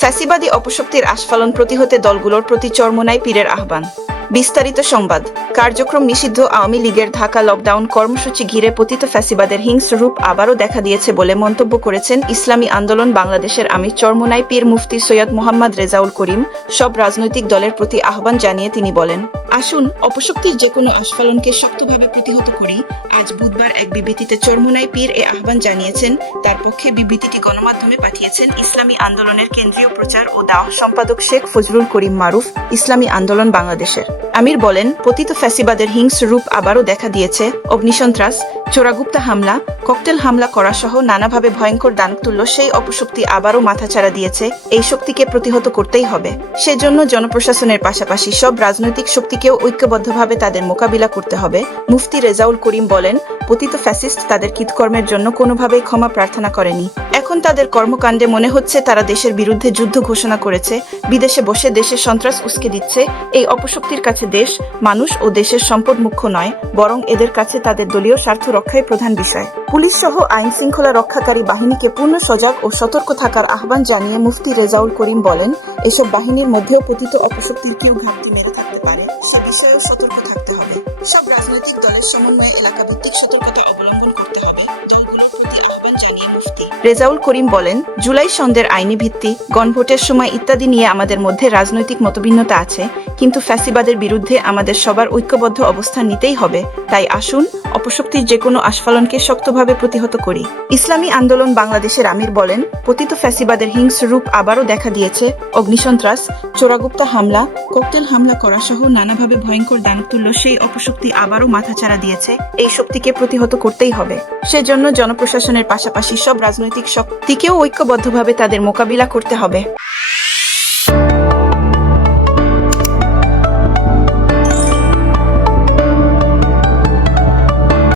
ফ্যাসিবাদী অপশক্তির আস্ফালন প্রতিহতে দলগুলোর প্রতি চরমোনাই পীরের আহ্বান। বিস্তারিত সংবাদ। কার্যক্রম নিষিদ্ধ আওয়ামী লীগের ঢাকা লকডাউন কর্মসূচি ঘিরে পতিত ফ্যাসিবাদের হিংস্র রূপ আবারও দেখা দিয়েছে বলে মন্তব্য করেছেন ইসলামী আন্দোলন বাংলাদেশের আমির চরমোনাই পীর মুফতি সৈয়দ মোহাম্মদ রেজাউল করিম। সব রাজনৈতিক দলের প্রতি আহ্বান জানিয়ে তিনি বলেন, আসুন অপশক্তির যে কোনো আস্ফালনকে শক্তভাবে প্রতিহত করি। আজ বুধবার এক বিবৃতিতে চরমোনাই পীর এ আহ্বান জানিয়েছেন। তার পক্ষে বিবৃতিটি গণমাধ্যমে পাঠিয়েছেন ইসলামী আন্দোলনের কেন্দ্রীয় প্রচার ও দাওয়াহ সম্পাদক শেখ ফজলুল করিম মারুফ, ইসলামী আন্দোলন বাংলাদেশের। আমির বলেন, পতিত ফ্যাসিবাদের হিংস্র রূপ আবারও দেখা দিয়েছে। অগ্নিসন্ত্রাস, চোরাগুপ্তা হামলা, ককটেল হামলা করা সহ নানাভাবে ভয়ঙ্কর দানতুল্য সেই অপশক্তি আবারও মাথাচাড়া দিয়েছে। এই শক্তিকে প্রতিহত করতেই হবে। সেজন্য জনপ্রশাসনের পাশাপাশি সব রাজনৈতিক শক্তিকেও ঐক্যবদ্ধভাবে তাদের মোকাবিলা করতে হবে। মুফতি রেজাউল করিম বলেন, পতিত ফ্যাসিস্ট তাদের কৃতকর্মের জন্য কোনোভাবেই ক্ষমা প্রার্থনা করেনি। এখন তাদের কর্মকাণ্ডে মনে হচ্ছে তারা দেশের বিরুদ্ধে যুদ্ধ ঘোষণা করেছে, বিদেশে বসে দেশের সন্ত্রাস উস্কে দিচ্ছে। এই অপশক্তির কাছে দেশ, মানুষ ও দেশের সম্পদ মুখ্য নয়, বরং এদের কাছে তাদের দলীয় স্বার্থ রক্ষাই প্রধান বিষয়। পুলিশ সহ আইন শৃঙ্খলা রক্ষাকারী বাহিনীকে পূর্ণ সজাগ ও সতর্ক থাকার আহ্বান জানিয়ে মুফতি রেজাউল করিম বলেন, এসব বাহিনীর মধ্যেও পতিত অপশক্তির কেউ ঘাটতি মেরে থাকতে পারে, সে বিষয়েও সতর্ক থাকতে হবে। সব রাজনৈতিক দলের সমন্বয়ে এলাকাভিত্তিক সতর্কতা অবলম্বন করতে হবে। দলগুলোর প্রতি আহ্বান জানিয়ে মুফতি রেজাউল করিম বলেন, জুলাই সন্ধ্যের আইনি ভিত্তি, গণভোটের সময় ইত্যাদি নিয়ে আমাদের মধ্যে রাজনৈতিক মতভিন্নতা আছে, কিন্তু ফ্যাসিবাদের বিরুদ্ধে আমাদের সবার ঐক্যবদ্ধ অবস্থান নিতেই হবে। তাই আসুন অপশক্তির যে কোনো আস্ফালনকে শক্তভাবে প্রতিহত করি। ইসলামী আন্দোলন বাংলাদেশের আমির বলেন, পতিত ফ্যাসিবাদের হিংস্র রূপ আবারও দেখা দিয়েছে। অগ্নিসন্ত্রাস, চোরাগুপ্তা হামলা, ককটেল হামলা করা সহ নানাভাবে ভয়ঙ্কর দানতুল্য সেই অপশক্তি আবারও মাথাচাড়া দিয়েছে। এই শক্তিকে প্রতিহত করতেই হবে। সেজন্য জনপ্রশাসনের পাশাপাশি সব রাজনৈতিক শক্তিকেও ঐক্যবদ্ধভাবে তাদের মোকাবিলা করতে হবে।